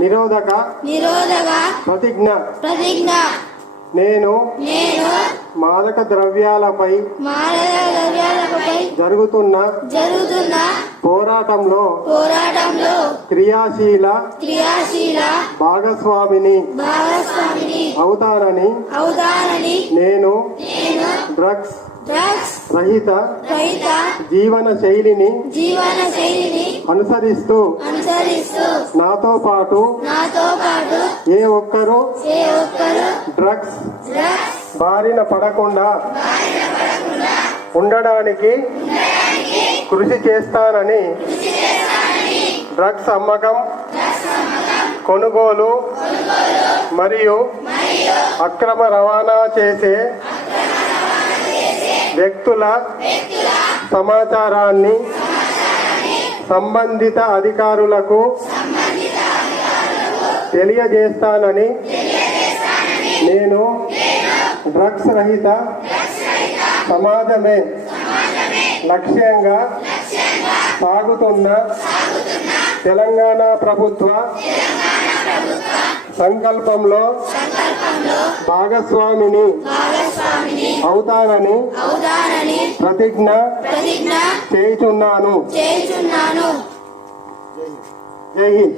నిరోధక ప్రతిజ్ఞ నేను మాదక ద్రవ్యాలపై జరుగుతున్న పోరాటంలో క్రియాశీల భాగస్వామిని అవుతానని నేను డ్రగ్స్ రహిత జీవన శైలిని అనుసరిస్తూ నాతో పాటు ఏ ఒక్కరూ డ్రగ్స్ బారిన పడకుండా ఉండడానికి కృషి చేస్తానని డ్రగ్స్ అమ్మకం, కొనుగోలు మరియు అక్రమ రవాణా చేసే వ్యక్తుల సమాచారాన్ని సంబంధిత అధికారులకు తెలియజేస్తానని నేను డ్రగ్స్ రహిత సమాజమే లక్ష్యంగా సాగుతున్న తెలంగాణ ప్రభుత్వ సంకల్పంలో భాగస్వామిని అవుతానని ప్రతిజ్ఞ చేయుచున్నాను. జై హింద్.